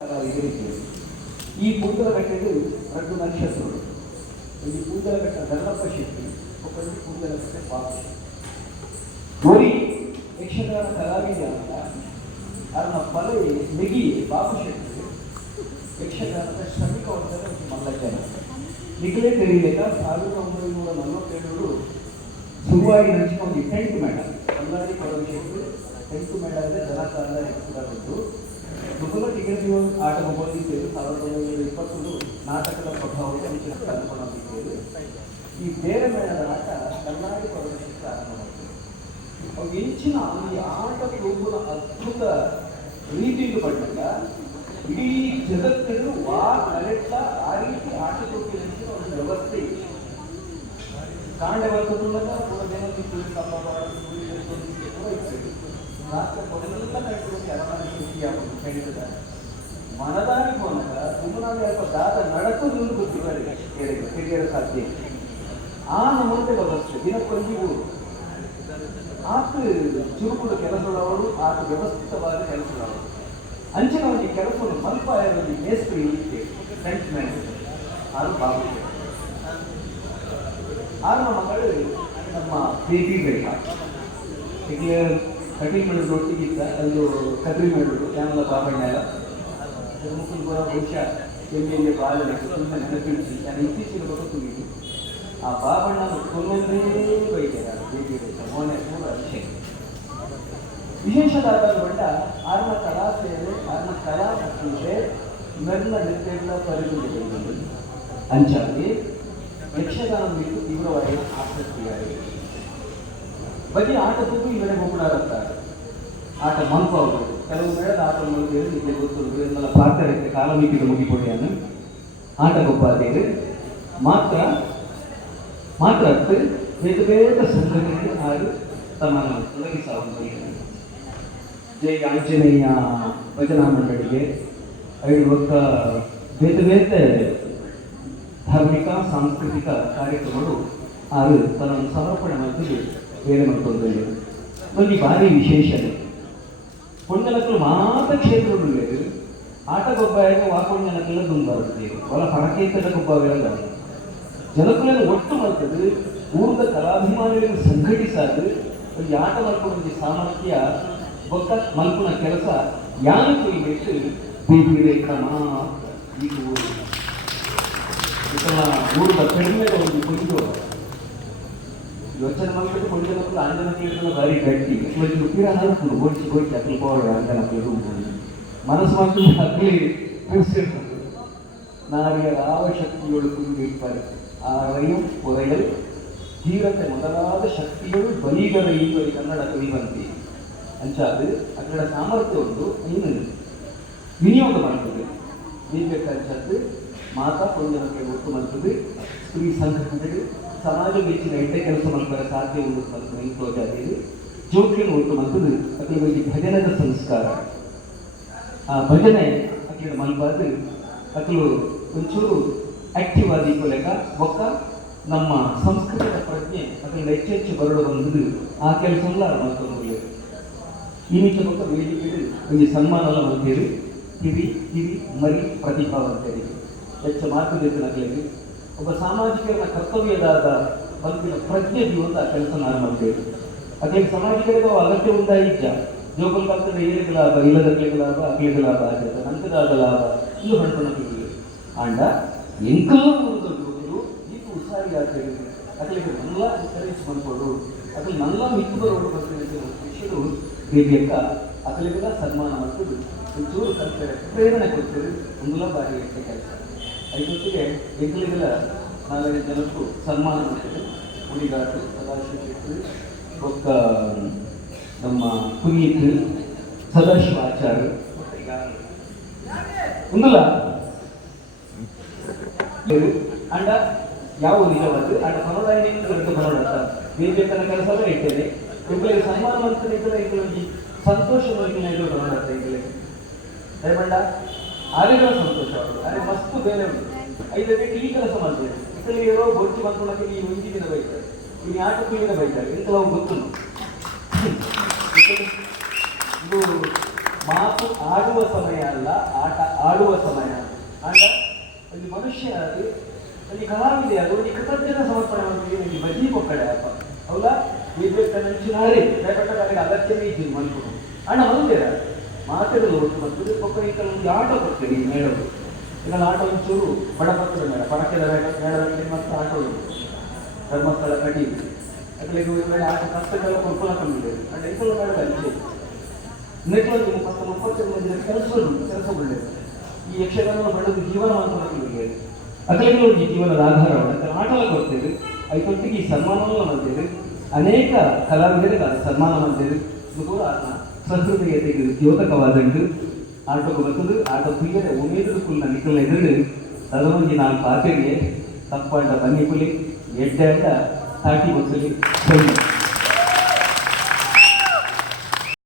ಈ ಪೂಂದಲಗಟ್ಟೆಗೆ ರಡ್ಡು ನಕ್ಷತ್ರಗಳು ಈ ಪೂಂದಲಗಟ್ಟ ಧರ್ಮಪ್ಪ ಶೆಟ್ಟಿ ಒಬ್ಬರು ಪೂಂದಲಗಟ್ಟೆ ಬಾಬು ಗೋರಿ ಯಕ್ಷಗಾನ ಕಲಾವಿದ ಅಂತ ಅದನ್ನ ಪಲೆ ನೆಗಿ ಬಾಬು ಶೆಟ್ಟಿ ಯಕ್ಷಗಾನದ ಶ್ರಮಿಕ ವರ್ಗದ ಒಂದು ಮಲ್ಲಜನ ನಿಗಲೇ ತೆರೀಲಿಲ್ಲ 1947 ಶುರುವಾಗಿ ನಡೆಸಿಕೊಂಡು ಟೆಂಟ್ ಮೇಳ ಕಲ್ಲಾಡಿ ಕೊಡಬೇಕು ಟೆಂಟ್ ಮೇಳದ ಜನತಾದ ಹೆಸರಾಗಿದ್ದು ದುಃಖದ ಟಿಕೆಟ್ ಆಟ ಮೊಬೈಲಿದ್ದೇವೆ 1920 ನಾಟಕದ ಪ್ರಭಾವದ ಅನುಪಣವಿದ್ದೇವೆ. ಈ ಬೇರೆ ಮೇಳದ ಆಟ ಕಲ್ಲಾಡಿ ಕೊಡಬೇಕು ಆರಂಭವಾಗಿದೆ. ಅವು ಹೆಚ್ಚಿನ ಈ ಆಟದ ಒಬ್ಬನ ಅದ್ಭುತ ರೀತಿಯಿಂದ ಪಟ್ಟಾಗ ಇಡೀ ಜಗತ್ತಿನ ಕರೆಕ್ಟ ಆ ರೀತಿ ಆಟ ಕೊಟ್ಟಿರೋ ಒಂದು ವ್ಯವಸ್ಥೆ ಇದೆ. ಕಾಂಡೆ ಬರ್ತದಲ್ಲ ಪೂರ ಜನರಿಗೆ ರಾತ್ರಿ ಕೊನೆಲ್ಲ ಕಟ್ಟಿರೋದು ಅರಮನೆ ಶಕ್ತಿಯಾಗೋದು ಖಂಡಿತ ಮನದಾಗಿ ಹೋದಾಗ ಸುಮ್ಮನಾಗಿ ಅಲ್ಪ ದಾದ ನಡಕು ನೀವು ಗೊತ್ತಿದ್ದಾರೆ ಹಿರಿಯರ ಸಾಧ್ಯ ಆ ನಮ್ಮಂತೆ ವ್ಯವಸ್ಥೆ ದಿನಕ್ಕೊಂದಿಗೂ ಆತ ಚುರುಕುದ ಕೆಲಸದವರು ಆತ ವ್ಯವಸ್ಥಿತವಾದ ಕೆಲಸದವರು ಅಂಚಿನ ಒಂದು ಕೆಲಸವನ್ನು ಮಲ್ಪಾಯರಲ್ಲಿ ಮೇಸ್ತ್ರಿ ಇಲ್ಲಿಕ್ಕೆ ಫ್ರೆಂಚ್ ಮ್ಯಾನ್ ಅದು ಬಾಬು ಆಗ ಮಗಳು ನಮ್ಮ ಬೇಬಿ ಬೇಕಾ ಈಗ ಕಟಿಂಗ್ ಮಾಡೋದು ಒಟ್ಟಿಗಿದ್ದ ಅದು ಕದ್ರಿ ಮಾಡೋದು ಯಾನೆಲ್ಲ ಬಾಬಣ್ಣೆಲ್ಲ ಮುಖಂಡ ಬಹುಶಃ ಎಲ್ಲಿ ಬಾಳ ನೆನಪಿಡಿಸಿ ನಾನು ಇತ್ತೀಚಿನ ಗೊತ್ತಿದ್ದು ಆ ಬಾಬಣ್ಣ ಕೊಲ್ಲೊಂದೇ ಬೈತಾರೆ ಬೇಬಿ ಬೇಕಾ ಮೋನೆ ಕೂಡ ಅಭಿಷೇಕ ವಿಶೇಷವಾದ ಬಂಡ ಆರ್ನ ಕಲಾ ಸೇವೆ ಆರ್ನ ಕಲಾ ಪ್ರಕ್ರಿಯೆ ಮೆಲ್ಲ ನಿರ್ದೇಶನ ಪರಿಗಣಿಸಿದೆ ಅಂಚಾಗಿ ಯಕ್ಷಗಾನ ಬಿಟ್ಟು ತೀವ್ರವಾಗಿ ಆಸಕ್ತಿಯಾಗಿದೆ. ಬರೀ ಆಟದಕ್ಕೂ ಇವರೇ ಹೋಗ್ಬಿಡಾಗುತ್ತಾರೆ. ಆಟ ಮನ್ಪಾವುದು ಕೆಲವು ಮೇಳದ ಆಟ ಮಾಡಿದ್ದೇವೆ ನಿಮಗೆ ಗೊತ್ತು ಇದನ್ನೆಲ್ಲ ಪ್ರಾರ್ಥನೆ ಕಾಲಮಿತಿಗೆ ಮುಗಿಕೊಟ್ಟೆಯನ್ನು ಆಟ ಗೊಬ್ಬಾದೇವೆ ಮಾತ್ರ ಬೇಗ ಬೇಗ ಸಂಘಟನೆಗೆ ಹಾಗೂ ತಮ್ಮನ್ನು ತೊಡಗಿಸಾಗುತ್ತದೆ. ಜೈ ಆಂಜನೇಯ ಭಜನಾ ಮಂಡಳಿಗೆ ಐದು ಒಕ್ಕ ಬೇರೆ ಬೇರೆ ಧಾರ್ಮಿಕ ಸಾಂಸ್ಕೃತಿಕ ಕಾರ್ಯಕ್ರಮಗಳು ಹಾಗೂ ತನ್ನನ್ನು ಸಮರ್ಪಣೆ ಮಾಡ್ತೀವಿ ಬೇರೆ ಮಾಡ್ಕೊಂಡಿದ್ದೇವೆ. ಒಂದು ಭಾರಿ ವಿಶೇಷತೆ ಕೊಂಡಲಕ್ಕಲು ಮಾತ್ರ ಕ್ಷೇತ್ರಗಳು ಬೇರೆ ಆಟ ಗೊಬ್ಬಾಗ ವಾಕೊಂಡಲಕ್ಕೆಲ್ಲ ತುಂಬ ಬರುತ್ತೇವೆ ಹೊಲ ಪರಕೇತದ ಗೊಬ್ಬವೆಲ್ಲ ಜನಕುలను ಒಟ್ಟು ಮಾಡ್ತದೆ ಊರದ ಕಲಾಭಿಮಾನಿಗಳನ್ನು ಸಂಘಟಿಸಾದು ಒಂದು ಆಟ ಮಲ್ಪುವ ಸಾಮರ್ಥ್ಯ ಒಕ್ಕ ಮಲ್ಪುನ ಕೆಲಸ ಯಾರು ಕೊಯ್ಬೇಕು ಬೇರೆ ಕ್ರಮ ಇದು ಊರದ ಕಡಿಮೆ ಒಂದು ಕೊಂದು ಯೋಚನೆ ಮಾಡ್ಬಿಟ್ಟು ಕೊಂಡಲಕ್ಕಲು ಅಂಜನ ತೀರ್ಥನ ಭಾರಿ ಗಟ್ಟಿ ಇವತ್ತು ಉಪ್ಪಿರ ಹಾಕೊಂಡು ಗೋಚಿ ಅಕ್ಕಲು ಹೋಗೋಣ ಅಂಜನ ಮನಸ್ಸು ಮಕ್ಕಳು ಅಗ್ಲಿ ತಿಳಿಸಿರ್ತದೆ ನಾವಿಗೆ ಯಾವ ಶಕ್ತಿಗಳು ತುಂಬಿರ್ತಾರೆ ಆ ರೈಯು ಹೊರೆಯಲು ತೀರತೆ ಮೊದಲಾದ ಶಕ್ತಿಗಳು ಬಲಿಗರ ಈಗ ಕನ್ನಡ ಕಲಿವಂತಿ ಅಂಚಾದು ಅక్కడ ಸಾಮರ್ಥ್ಯ ಒಂದು ಇನ್ನು ವಿನಿಯೋಗ ಮಾಡ್ತದೆ ನೀಡಬೇಕಾದ ಮಾತಾ ಕೊಂಡಲಕ್ಕೆ ಒಟ್ಟು ಮಾಡ್ತದೆ ಸ್ತ್ರೀ ಸಂಘಟನೆಗಳು ಸಮಾಜ ಬೆಚ್ಚಿನ ಎಡ್ಡೆ ಕೆಲಸ ಮಾಡ್ತಾರೆ ಸಾಧ್ಯ ಒಂದು ಇಂಪ್ಲೋಜಾದೇವಿ ಜೋಕ್ಯನ್ನು ಒಟ್ಟು ಮಾಡ್ತದೆ ಅದ್ರ ಬಗ್ಗೆ ಭಜನದ ಸಂಸ್ಕಾರ ಆ ಭಜನೆ ಅಕ್ಕಳ ಮಲ್ಬಾರ್ದು ಅಕ್ಕಳು ಒಂಚೂರು ಆಕ್ಟಿವ್ ಆದ ಲೆಕ್ಕ ಒಕ್ಕ ನಮ್ಮ ಸಂಸ್ಕೃತಿಯ ಪ್ರಜ್ಞೆ ಅದರಿಂದ ಹೆಚ್ಚೆಚ್ಚು ಬರಲು ಬಂದದ್ದು ಆ ಕೆಲಸಲ್ಲ ಮತ್ತೊಂದು ಈ ನಿಮಿಷ ಪಕ್ಕ ವೇದಿಕೆಗಳು ಒಂದು ಸನ್ಮಾನದ ಮಧ್ಯರು ಕಿರಿ ಮರಿ ಪ್ರತಿಭಾವಂತರಿಗೆ ಹೆಚ್ಚು ಮಾತುಕತೆ ನಗಲಿಗೆ ಒಬ್ಬ ಸಾಮಾಜಿಕರನ್ನ ಕರ್ತವ್ಯದಾದ ಬದುಕಿನ ಪ್ರಜ್ಞೆ ಜೀವಂತ ಆ ಕೆಲಸ ನಾನು ಮಾಡ್ತೇವೆ ಅದೇ ಸಮಾಜಿಕರಿಗೆ ಅಗತ್ಯ ಉಂಟಾಯಿದ್ದ ಜೋಕಲ್ ಕಾಲದಲ್ಲಿ ಏಳಿಗೆ ಲಾಭ ಇಲ್ಲದಕ್ಕೆ ಲಾಭ ಅಗ್ಲಿಗೆ ಲಾಭ ಆಗಿದೆ ನಂತರದ ಲಾಭ ಇನ್ನು ಹೊಂಟೊಂದಿಗೆ ಆಂಡ ಎಂಕಲ್ಲೂ ದೊಡ್ಡವರು ಇದು ಉಸಾರಿ ಆಗ್ತದೆ ಅದ್ರಿಗೆ ನಲ್ಲ ಎನ್ಕರೇಜ್ ಮಾಡ್ಕೊಡು ಅದ್ರಲ್ಲಿ ನಲ್ಲ ಮಿಕ್ಕು ಬರೋದು ಬರ್ತಿದೆ ಶಿಕ್ಷರು ಬೇಬಿಯಕ್ಕ ಅಕಲಿಗೆಲ್ಲ ಸನ್ಮಾನ ಮಾಡ್ತದೆ ಒಂಚೂರು ಕಲ್ಪನೆ ಪ್ರೇರಣೆ ಕೊಡ್ತೇವೆ ಒಂದಲ್ಲ ಬಾರಿ ಎಷ್ಟೇ ಕೆಲಸ ಐದೊತ್ತಿಗೆ ಎಂಕಲಿಗೆಲ್ಲ 4 ಜನಕ್ಕೂ ಸನ್ಮಾನ ಮಾಡ್ತೇವೆ ಹುಡುಗಾಟು ಸದಾಶಿವ ಶೆಟ್ಟಿ ಒಕ್ಕ ನಮ್ಮ ಪುನೀತ್ ಸದಾಶಿವ ಆಚಾರ್ಯ ಒಂದಲ್ಲ ಅಂಡ ಯಾವ ನಿಜವಾದ ಅಂಡ ಸಮುದಾಯದಿಂದ ದೊಡ್ಡ ಬರೋಣ ಬೇಬೇಕನ ಕೆಲಸ ಇರ್ತೇನೆ ಇವುಗಳಿಗೆ ಸನ್ಮಾನ ಮಾಡ್ತಾರೆ ಇವುಗಳಿಗೆ ಸಂತೋಷವಾಗಿ ದೊಡ್ಡ ಮಾಡುತ್ತೆ ಇವುಗಳಿಗೆ ದಯಮಂಡ ಆನೆಗಳ ಸಂತೋಷ ಅದೇ ಮಸ್ತು ಬೇರೆ ಉಂಟು 5 ಗಂಟೆ ಈ ಕೆಲಸ ಮಾಡ್ತೇವೆ ಇತಲಿ ಇರೋ ಬೊಟ್ಟು ಬಂದ್ಕೊಳಕ್ಕೆ ನೀವು ಒಂದು ದಿನ ಬೈತಾರೆ ಇನ್ನು 8 ದಿನ ಬೈತಾರೆ ಇಂಥವು ಗೊತ್ತು ಇದು ಮಾತು ಆಡುವ ಸಮಯ ಅಲ್ಲ, ಆಟ ಆಡುವ ಸಮಯ. ಆಟ ಅಲ್ಲಿ ಮನುಷ್ಯ ಅದು, ಅಲ್ಲಿ ಕಲಾವಿದೆ ಅದು, ಈ ಕೃತಜ್ಞತೆ ಸಮರ್ಪಣೆ ಮಾಡ್ತೀವಿ. ನನಗೆ ಬಜ್ಜಿ ಕೊಕ್ಕಡೆ ಅಪ್ಪ ಅವಲ್ಲ ಇರ್ಬೇಕು ನಂಚಿನಾರಿ ದಯಪಟ್ಟ ಅಗತ್ಯವೇ ಇದ್ದೀನಿ ಮನ್ಕೊಂಡು ಅಣ್ಣ ಬಂದೇರ ಮಾತಾಡಲು ಒಟ್ಟು ಬರ್ತದೆ. ಕೊಕ್ಕಡೆ ಒಂದು ಆಟ ಕೊಡ್ತೀರಿ ಮೇಳವು. ಈಗ ಆಟ ಒಂಚೂರು ಬಡ ಬರ್ತದೆ ಮೇಳ, ಪರಕೆದ ಮೇಳದಲ್ಲಿ ಮತ್ತೆ ಆಟೋದು ಧರ್ಮಸ್ಥಳ ಕಡಿ ಅದ್ರಲ್ಲಿ ಆಟ ಕಷ್ಟಕ್ಕೆಲ್ಲ ಕೊಡ್ಕೊಳ ಕಂಡಿದೆ. ಅಂಡ್ ಐಸಲ ಮೇಳದ ಅಂಚೆ ನೆಟ್ವರ್ಕ್ 30-32 ಮಂದಿ ಕೆಲಸ ಒಳ್ಳೆಯದು. ಈ ಯಕ್ಷಗಾನ ಬಡದು ಜೀವನ ಮಾತನಾಡಿಗೆ ಅದರಲ್ಲಿ ಜೀವನದ ಆಧಾರವನ್ನು ಆಟಲ ಕೊಡ್ತೇವೆ. ಐದೊಟ್ಟಿಗೆ ಈ ಸನ್ಮಾನವನ್ನು ಮಾಡ್ತೇವೆ. ಅನೇಕ ಕಲಾವಿದರಿಗೆ ಸನ್ಮಾನ ಮಾಡ್ತೇವೆ. ಕೂಡ ಸಹೃದಯತೆಗೆ ದ್ಯೋತಕವಾದಂಡು ಆಟೋಗೆ ಬರ್ತದೆ. ಆಟೋ ಪ್ರಿಯರೇ ಉಮೇದು ಕುಲ್ಲ ನಿಕ್ಕಲ ಎದುರು ಅದೊಂದು ನಾನು ಪಾತ್ರೆಗೆ ತಪ್ಪಾಂಡ ಬನ್ನಿ ಪುಲಿ ಎಡ್ಡೆ ಅಂತ ತಾಟಿ ಬರ್ತಲಿ.